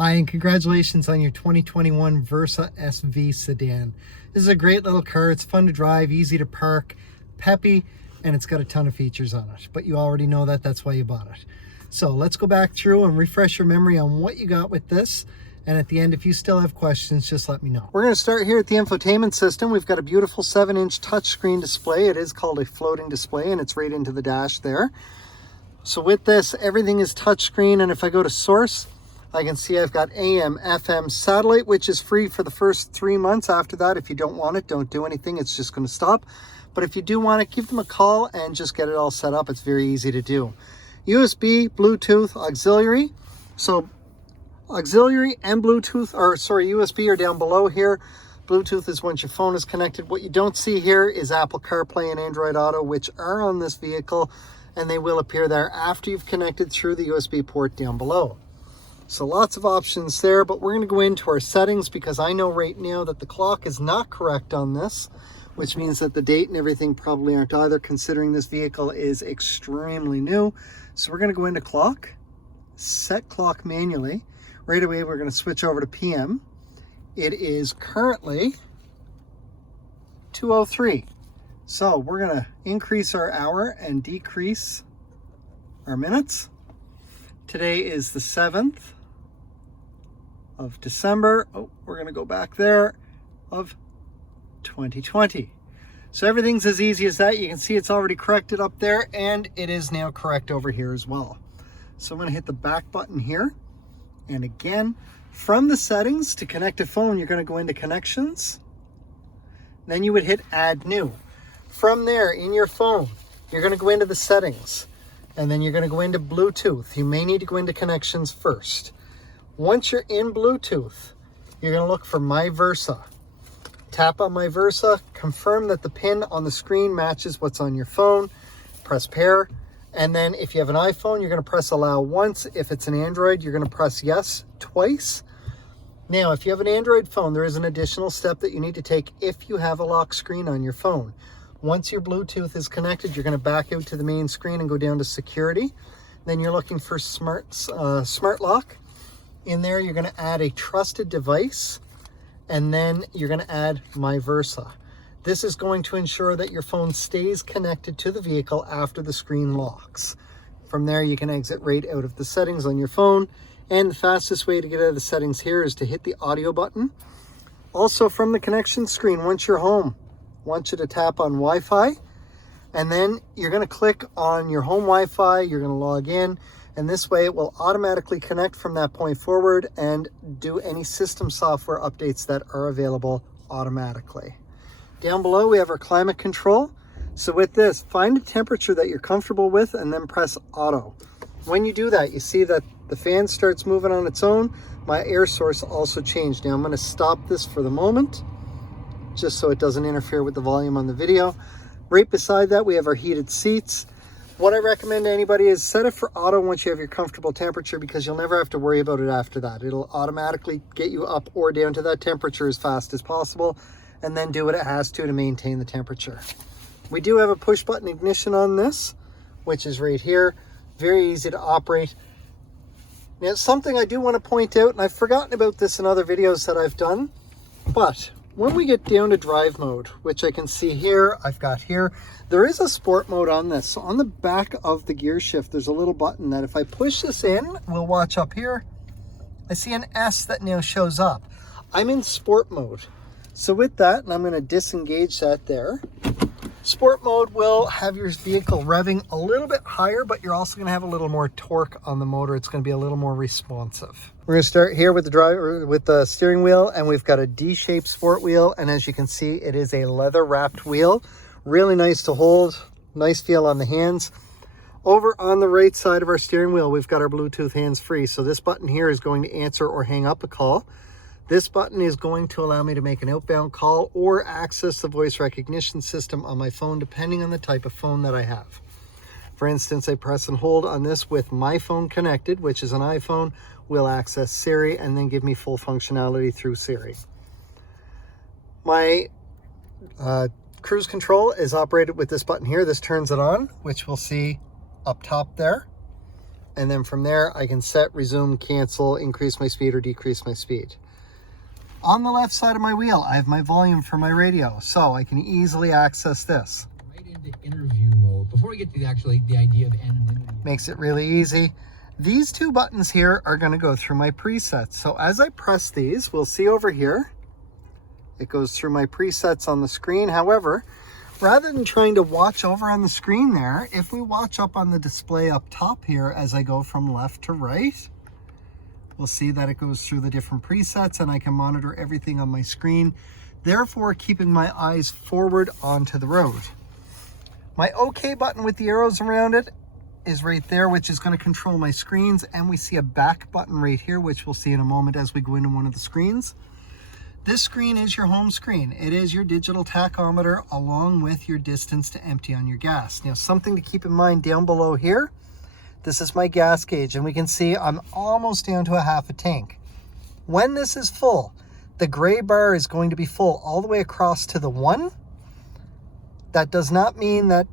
Hi, and congratulations on your 2021 Versa SV sedan. This is a great little car. It's fun to drive, easy to park, peppy, and it's got a ton of features on it. But you already know that, that's why you bought it. So let's go back through and refresh your memory on what you got with this. And at the end, if you still have questions, just let me know. We're going to start here at the infotainment system. We've got a beautiful 7-inch touchscreen display. It is called a floating display, and it's right into the dash there. So with this, everything is touchscreen, and if I go to source, I can see I've got AM, FM, satellite, which is free for the first 3 months. After that, if you don't want it, don't do anything. It's just going to stop. But if you do want it, give them a call and just get it all set up. It's very easy to do. USB, Bluetooth, auxiliary. So auxiliary and Bluetooth, or sorry, USB are down below here. Bluetooth is once your phone is connected. What you don't see here is Apple CarPlay and Android Auto, which are on this vehicle, and they will appear there after you've connected through the USB port down below. So lots of options there, but we're going to go into our settings because I know right now that the clock is not correct on this, which means that the date and everything probably aren't either, considering this vehicle is extremely new. So we're going to go into clock, set clock manually. Right away, we're going to switch over to PM. It is currently 2:03. So we're going to increase our hour and decrease our minutes. Today is the 7th of December. Oh, we're going to go back there, of 2020. So everything's as easy as that. You can see it's already corrected up there, and it is now correct over here as well. So I'm going to hit the back button here. And again, from the settings to connect a phone, you're going to go into connections. Then you would hit add new. From there, in your phone, you're going to go into the settings. And then you're going to go into Bluetooth. You may need to go into connections first. Once you're in Bluetooth, you're going to look for My Versa. Tap on My Versa, confirm that the pin on the screen matches what's on your phone, press pair, and then if you have an iPhone, you're going to press allow once. If it's an Android, you're going to press yes twice. Now, if you have an Android phone, there is an additional step that you need to take if you have a lock screen on your phone. Once your Bluetooth is connected, you're going to back out to the main screen and go down to security. Then you're looking for smart lock. In there, you're going to add a trusted device, and then you're going to add My Versa. This is going to ensure that your phone stays connected to the vehicle after the screen locks. From there, you can exit right out of the settings on your phone. And the fastest way to get out of the settings here is to hit the audio button. Also, from the connection screen, once you're home, I want you to tap on Wi-Fi, and then you're going to click on your home Wi-Fi. You're going to log in, and this way it will automatically connect from that point forward and do any system software updates that are available automatically. Down below, we have our climate control. So with this, find a temperature that you're comfortable with and then press auto. When you do that, you see that the fan starts moving on its own. My air source also changed. Now I'm going to stop this for the moment, just so it doesn't interfere with the volume on the video. Right beside that, we have our heated seats. What I recommend to anybody is set it for auto once you have your comfortable temperature, because you'll never have to worry about it after that. It'll automatically get you up or down to that temperature as fast as possible, and then do what it has to maintain the temperature. We do have a push button ignition on this, which is right here. Very easy to operate. Now, something I do want to point out, and I've forgotten about this in other videos that I've done, but when we get down to drive mode, which I can see here, I've got here, there is a sport mode on this. So on the back of the gear shift, there's a little button that if I push this in, we'll watch up here, I see an S that now shows up. I'm in sport mode. So with that, and I'm going to disengage that there, sport mode will have your vehicle revving a little bit higher, but you're also going to have a little more torque on the motor. It's going to be a little more responsive. We're going to start here with the steering wheel, and we've got a D-shaped sport wheel, and as you can see, it is a leather wrapped wheel. Really nice to hold, nice feel on the hands. Over on the right side of our steering wheel, we've got our Bluetooth hands-free. So this button here is going to answer or hang up a call. This button is going to allow me to make an outbound call or access the voice recognition system on my phone, depending on the type of phone that I have. For instance, I press and hold on this with my phone connected, which is an iPhone, will access Siri and then give me full functionality through Siri. My cruise control is operated with this button here. This turns it on, which we'll see up top there. And then from there, I can set, resume, cancel, increase my speed or decrease my speed. On the left side of my wheel, I have my volume for my radio, so I can easily access this. Right into interview mode. Before we get to the idea of anonymity. Makes it really easy. These two buttons here are going to go through my presets. So as I press these, we'll see over here, it goes through my presets on the screen. However, rather than trying to watch over on the screen there, if we watch up on the display up top here as I go from left to right, we'll see that it goes through the different presets and I can monitor everything on my screen, therefore keeping my eyes forward onto the road. My OK button with the arrows around it is right there, which is going to control my screens, and we see a back button right here, which we'll see in a moment as we go into one of the screens. This screen is your home screen. It is your digital tachometer along with your distance to empty on your gas. Now, something to keep in mind down below here, this is my gas gauge, and we can see I'm almost down to a half a tank. When this is full, the gray bar is going to be full all the way across to the 1. That does not mean that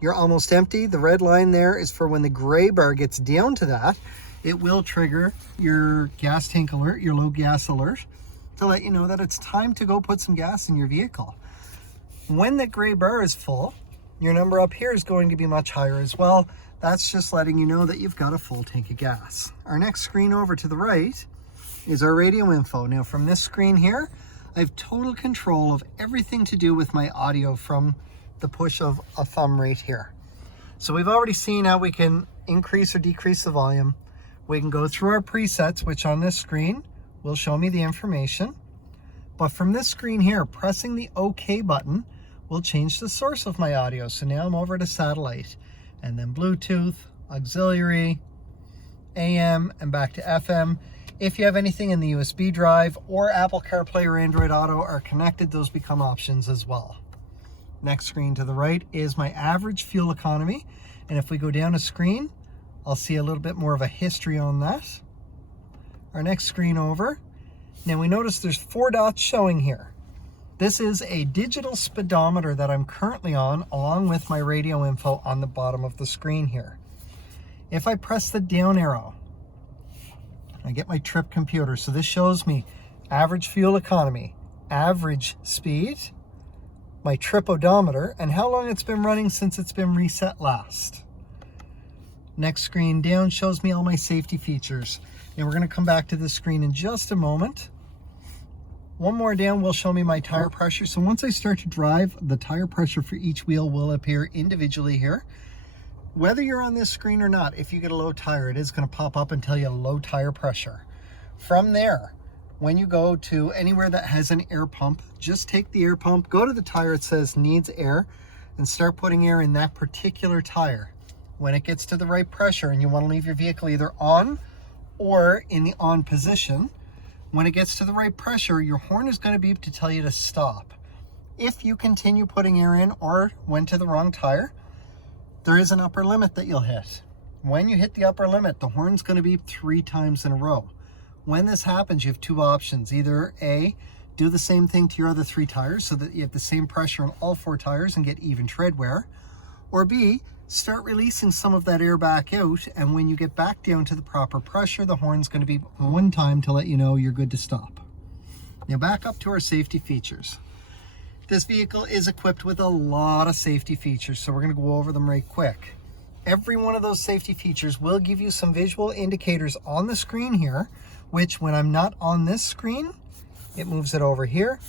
you're almost empty. The red line there is for when the gray bar gets down to that, it will trigger your gas tank alert, your low gas alert, to let you know that it's time to go put some gas in your vehicle. When the gray bar is full, your number up here is going to be much higher as well. That's just letting you know that you've got a full tank of gas. Our next screen over to the right is our radio info. Now from this screen here, I have total control of everything to do with my audio from the push of a thumb right here. So we've already seen how we can increase or decrease the volume. We can go through our presets, which on this screen will show me the information. But from this screen here, pressing the OK button will change the source of my audio. So now I'm over to satellite, and then Bluetooth, auxiliary, AM, and back to FM. If you have anything in the USB drive or Apple CarPlay or Android Auto are connected, those become options as well. Next screen to the right is my average fuel economy. And if we go down a screen, I'll see a little bit more of a history on that. Our next screen over. Now we notice there's 4 dots showing here. This is a digital speedometer that I'm currently on, along with my radio info on the bottom of the screen here. If I press the down arrow, I get my trip computer. So this shows me average fuel economy, average speed, my trip odometer, and how long it's been running since it's been reset last. Next screen down shows me all my safety features. And we're going to come back to this screen in just a moment. One more down will show me my tire pressure. So once I start to drive, the tire pressure for each wheel will appear individually here. Whether you're on this screen or not, if you get a low tire, it is going to pop up and tell you low tire pressure. From there, when you go to anywhere that has an air pump, just take the air pump, go to the tire it says needs air, and start putting air in that particular tire. When it gets to the right pressure and you want to leave your vehicle either on or in the on position, when it gets to the right pressure, your horn is going to beep to tell you to stop. If you continue putting air in or went to the wrong tire, there is an upper limit that you'll hit. When you hit the upper limit, the horn's going to beep 3 times in a row. When this happens, you have 2 options. Either A, do the same thing to your other 3 tires so that you have the same pressure on all 4 tires and get even tread wear. Or B, start releasing some of that air back out, and when you get back down to the proper pressure, the horn's going to beep 1 time to let you know you're good to stop. Now back up to our safety features. This vehicle is equipped with a lot of safety features, so we're going to go over them right quick. Every one of those safety features will give you some visual indicators on the screen here, which when I'm not on this screen, it moves it over here.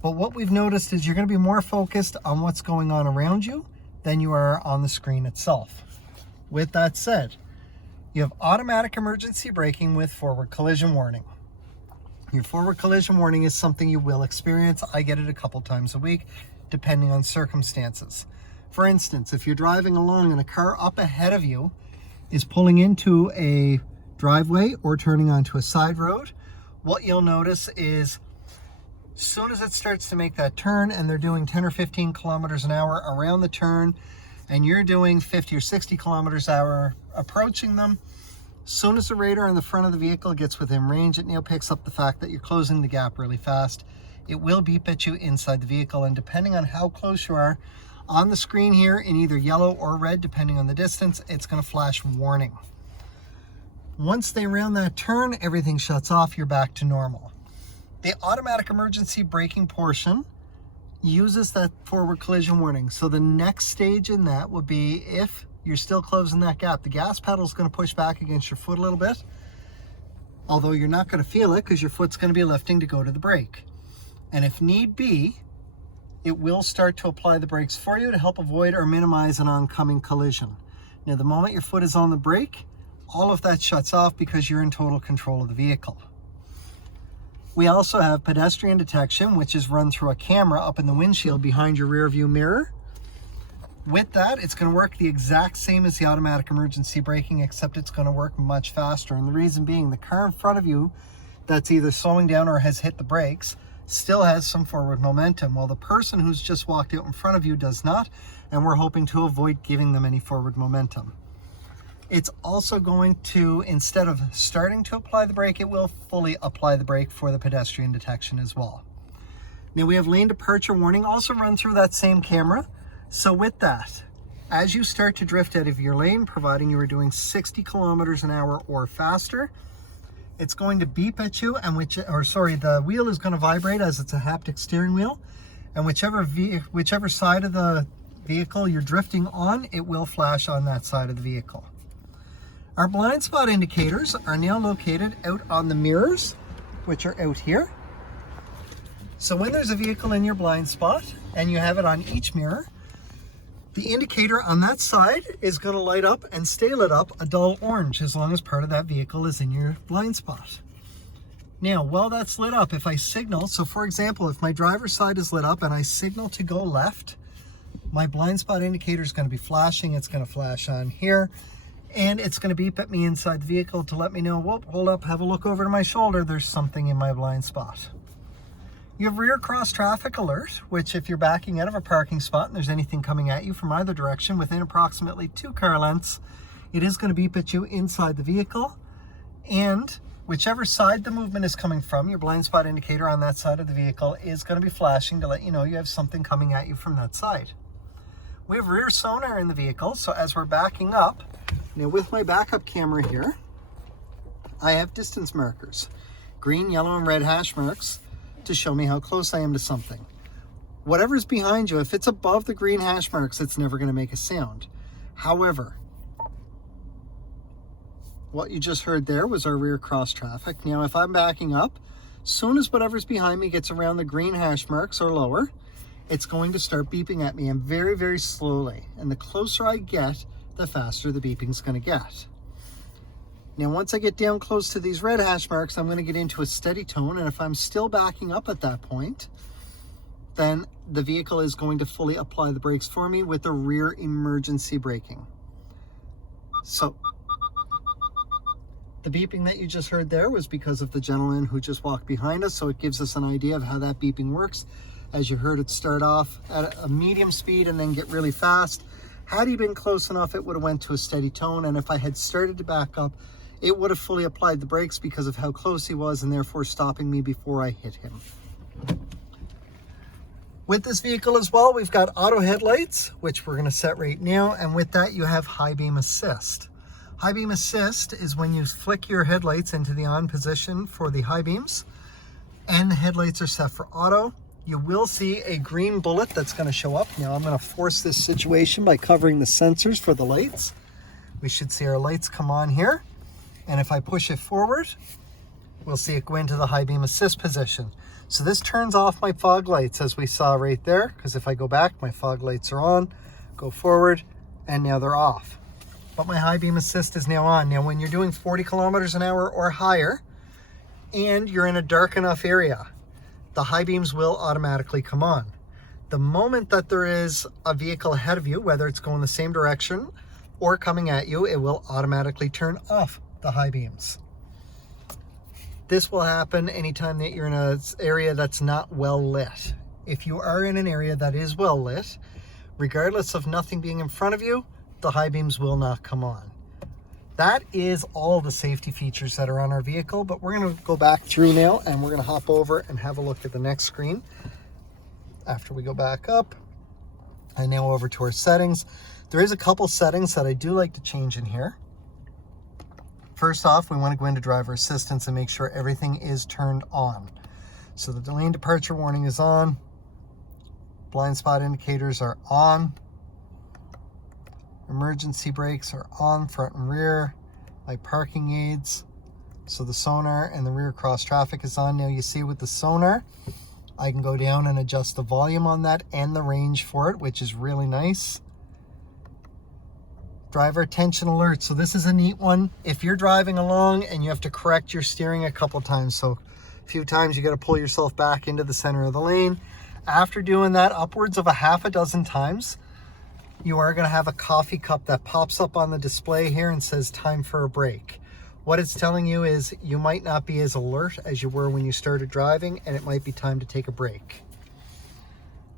But what we've noticed is you're going to be more focused on what's going on around you than you are on the screen itself. With that said, you have automatic emergency braking with forward collision warning. Your forward collision warning is something you will experience. I get it a couple times a week, depending on circumstances. For instance, if you're driving along and a car up ahead of you is pulling into a driveway or turning onto a side road, what you'll notice is as soon as it starts to make that turn and they're doing 10 or 15 kilometers an hour around the turn and you're doing 50 or 60 kilometers an hour approaching them, as soon as the radar in the front of the vehicle gets within range, it now picks up the fact that you're closing the gap really fast. It will beep at you inside the vehicle, and depending on how close you are, on the screen here in either yellow or red, depending on the distance, it's going to flash warning. Once they round that turn, everything shuts off, you're back to normal. The automatic emergency braking portion uses that forward collision warning. So the next stage in that would be if you're still closing that gap. The gas pedal is going to push back against your foot a little bit, although you're not going to feel it because your foot's going to be lifting to go to the brake. And if need be, it will start to apply the brakes for you to help avoid or minimize an oncoming collision. Now, the moment your foot is on the brake, all of that shuts off because you're in total control of the vehicle. We also have pedestrian detection, which is run through a camera up in the windshield behind your rear view mirror. With that, it's going to work the exact same as the automatic emergency braking, except it's going to work much faster. And the reason being, the car in front of you that's either slowing down or has hit the brakes still has some forward momentum, while the person who's just walked out in front of you does not, and we're hoping to avoid giving them any forward momentum. It's also going to, instead of starting to apply the brake, it will fully apply the brake for the pedestrian detection as well. Now we have lane departure warning, also run through that same camera. So with that, as you start to drift out of your lane, providing you are doing 60 kilometers an hour or faster, it's going to beep at you, and the wheel is going to vibrate as it's a haptic steering wheel, and whichever side of the vehicle you're drifting on, it will flash on that side of the vehicle. Our blind spot indicators are now located out on the mirrors, which are out here. So when there's a vehicle in your blind spot and you have it on each mirror, the indicator on that side is going to light up and stay lit up a dull orange as long as part of that vehicle is in your blind spot. Now, while that's lit up, if I signal, so for example, if my driver's side is lit up and I signal to go left, my blind spot indicator is going to be flashing. It's going to flash on here, and it's going to beep at me inside the vehicle to let me know, whoa, hold up, have a look over to my shoulder, there's something in my blind spot. You have rear cross traffic alert, which if you're backing out of a parking spot and there's anything coming at you from either direction within approximately 2 car lengths, it is going to beep at you inside the vehicle. And whichever side the movement is coming from, your blind spot indicator on that side of the vehicle is going to be flashing to let you know you have something coming at you from that side. We have rear sonar in the vehicle, so as we're backing up, now with my backup camera here, I have distance markers, green, yellow, and red hash marks to show me how close I am to something. Whatever's behind you, if it's above the green hash marks, it's never going to make a sound. However, what you just heard there was our rear cross traffic. Now, if I'm backing up, soon as whatever's behind me gets around the green hash marks or lower, it's going to start beeping at me, and very, very slowly. And the closer I get, the faster the beeping's going to get. Now, once I get down close to these red hash marks, I'm going to get into a steady tone, and if I'm still backing up at that point, then the vehicle is going to fully apply the brakes for me with the rear emergency braking. So the beeping that you just heard there was because of the gentleman who just walked behind us, so it gives us an idea of how that beeping works. As you heard it start off at a medium speed and then get really fast. Had he been close enough, it would have went to a steady tone, and if I had started to back up, it would have fully applied the brakes because of how close he was and therefore stopping me before I hit him. With this vehicle as well, we've got auto headlights, which we're going to set right now, and with that you have high beam assist. High beam assist is when you flick your headlights into the on position for the high beams, and the headlights are set for auto. You will see a green bullet that's going to show up. Now I'm going to force this situation by covering the sensors for the lights. We should see our lights come on here. And if I push it forward, we'll see it go into the high beam assist position. So this turns off my fog lights as we saw right there, because if I go back, my fog lights are on, go forward, and now they're off. But my high beam assist is now on. Now when you're doing 40 kilometers an hour or higher, and you're in a dark enough area, the high beams will automatically come on. The moment that there is a vehicle ahead of you, whether it's going the same direction or coming at you, it will automatically turn off the high beams. This will happen anytime that you're in an area that's not well lit. If you are in an area that is well lit, regardless of nothing being in front of you, the high beams will not come on. That is all the safety features that are on our vehicle, but we're going to go back through now and we're going to hop over and have a look at the next screen. After we go back up, and now over to our settings. There is a couple settings that I do like to change in here. First off, we want to go into driver assistance and make sure everything is turned on. So the lane departure warning is on. Blind spot indicators are on. Emergency brakes are on, front and rear. My parking aids. So the sonar and the rear cross traffic is on. Now you see with the sonar, I can go down and adjust the volume on that and the range for it, which is really nice. Driver attention alert. So this is a neat one. If you're driving along and you have to correct your steering a couple times, so a few times you got to pull yourself back into the center of the lane. After doing that upwards of a half a dozen times, you are going to have a coffee cup that pops up on the display here and says time for a break. What it's telling you is you might not be as alert as you were when you started driving, and it might be time to take a break.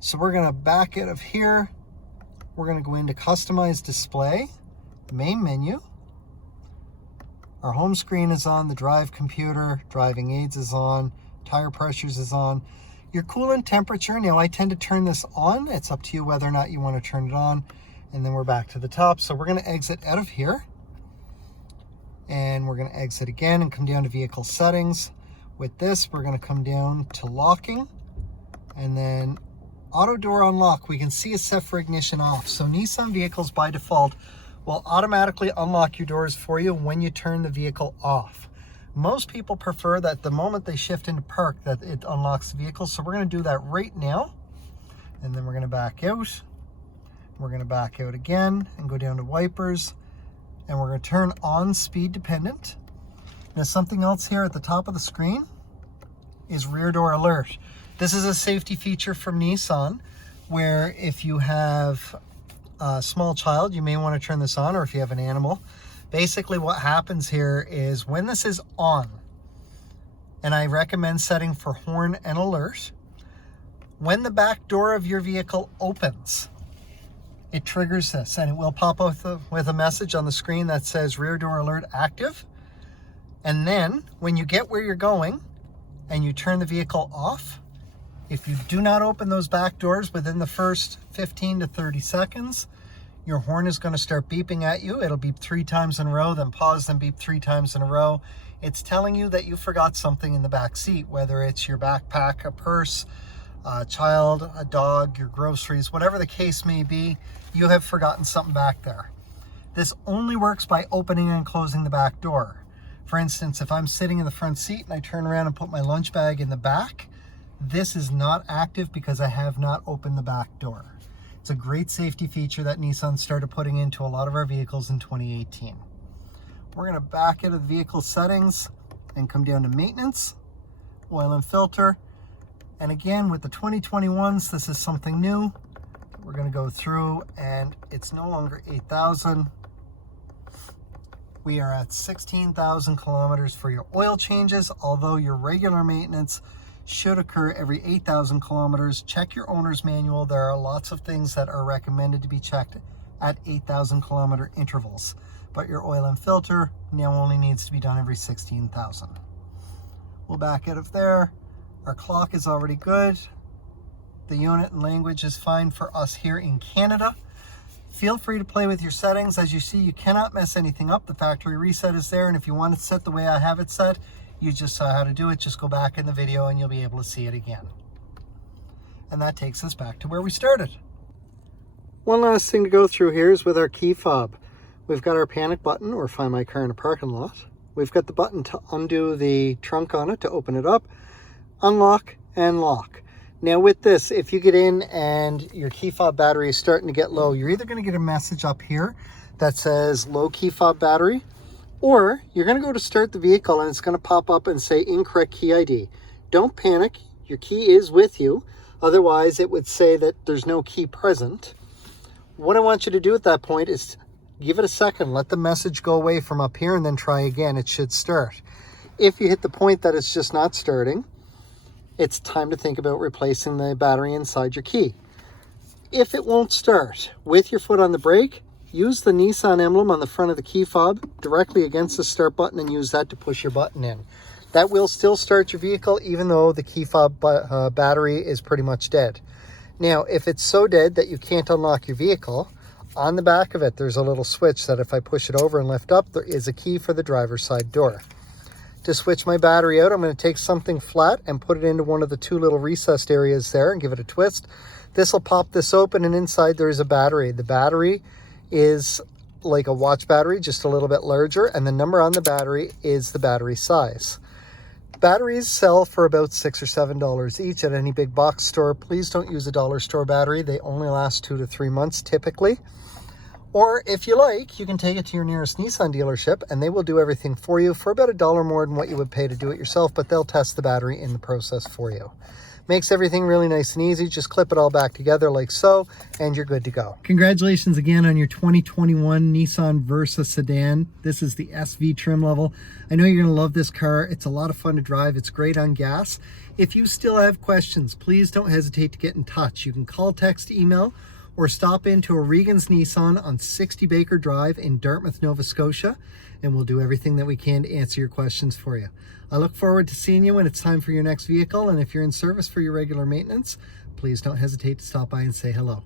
So we're going to back out of here. We're going to go into customize display, main menu. Our home screen is on, the drive computer, driving aids is on, tire pressures is on. Your coolant temperature, now I tend to turn this on. It's up to you whether or not you want to turn it on. And then we're back to the top. So we're going to exit out of here. And we're going to exit again and come down to vehicle settings. With this, we're going to come down to locking. And then auto door unlock. We can see it's set for ignition off. So Nissan vehicles by default will automatically unlock your doors for you when you turn the vehicle off. Most people prefer that the moment they shift into park that it unlocks the vehicle. So we're going to do that right now. And then we're going to back out. We're going to back out again and go down to wipers. And we're going to turn on speed dependent. Now something else here at the top of the screen is rear door alert. This is a safety feature from Nissan where if you have a small child, you may want to turn this on, or if you have an animal. Basically what happens here is when this is on, and I recommend setting for horn and alert, when the back door of your vehicle opens, it triggers this and it will pop up with a message on the screen that says rear door alert active. And then when you get where you're going and you turn the vehicle off, if you do not open those back doors within the first 15 to 30 seconds, your horn is going to start beeping at you. It'll beep 3 times in a row, then pause, then beep 3 times in a row. It's telling you that you forgot something in the back seat, whether it's your backpack, a purse, a child, a dog, your groceries, whatever the case may be, you have forgotten something back there. This only works by opening and closing the back door. For instance, if I'm sitting in the front seat and I turn around and put my lunch bag in the back, this is not active because I have not opened the back door. It's a great safety feature that Nissan started putting into a lot of our vehicles in 2018. We're going to back out of the vehicle settings and come down to maintenance, oil and filter. And again, with the 2021s, this is something new. We're going to go through and it's no longer 8,000. We are at 16,000 kilometers for your oil changes, although your regular maintenance should occur every 8,000 kilometers. Check your owner's manual. There are lots of things that are recommended to be checked at 8,000 kilometer intervals, but your oil and filter now only needs to be done every 16,000. We'll back out of there. Our clock is already good. The unit and language is fine for us here in Canada. Feel free to play with your settings. As you see, you cannot mess anything up. The factory reset is there, and if you want it set the way I have it set, you just saw how to do it. Just go back in the video and you'll be able to see it again. And that takes us back to where we started. One last thing to go through here is with our key fob. We've got our panic button, or find my car in a parking lot. We've got the button to undo the trunk on it to open it up, unlock and lock. Now with this, if you get in and your key fob battery is starting to get low, you're either going to get a message up here that says low key fob battery, or you're going to go to start the vehicle and it's going to pop up and say incorrect key ID. Don't panic, your key is with you. Otherwise it would say that there's no key present. What I want you to do at that point is give it a second, let the message go away from up here and then try again. It should start. If you hit the point that it's just not starting, it's time to think about replacing the battery inside your key. If it won't start, with your foot on the brake, use the Nissan emblem on the front of the key fob directly against the start button and use that to push your button in. That will still start your vehicle even though the key fob battery is pretty much dead. Now, if it's so dead that you can't unlock your vehicle, On the back of it, there's a little switch that if I push it over and lift up, there is a key for the driver's side door. To switch my battery out, I'm going to take something flat and put it into one of the two little recessed areas there and give it a twist. This will pop this open, and inside there is a battery. The battery is like a watch battery, just a little bit larger, and the number on the battery is the battery size. Batteries sell for about $6 or $7 each at any big box store. Please don't use a dollar store battery. They only last 2 to 3 months typically. Or if you like, you can take it to your nearest Nissan dealership and they will do everything for you for about $1 more than what you would pay to do it yourself, but they'll test the battery in the process for you. Makes everything really nice and easy. Just clip it all back together like so, and you're good to go. Congratulations again on your 2021 Nissan Versa sedan. This is the SV trim level. I know you're going to love this car. It's a lot of fun to drive. It's great on gas. If you still have questions, please don't hesitate to get in touch. You can call, text, email, or stop into O'Regan's Nissan on 60 Baker Drive in Dartmouth, Nova Scotia, and we'll do everything that we can to answer your questions for you. I look forward to seeing you when it's time for your next vehicle, and if you're in service for your regular maintenance, please don't hesitate to stop by and say hello.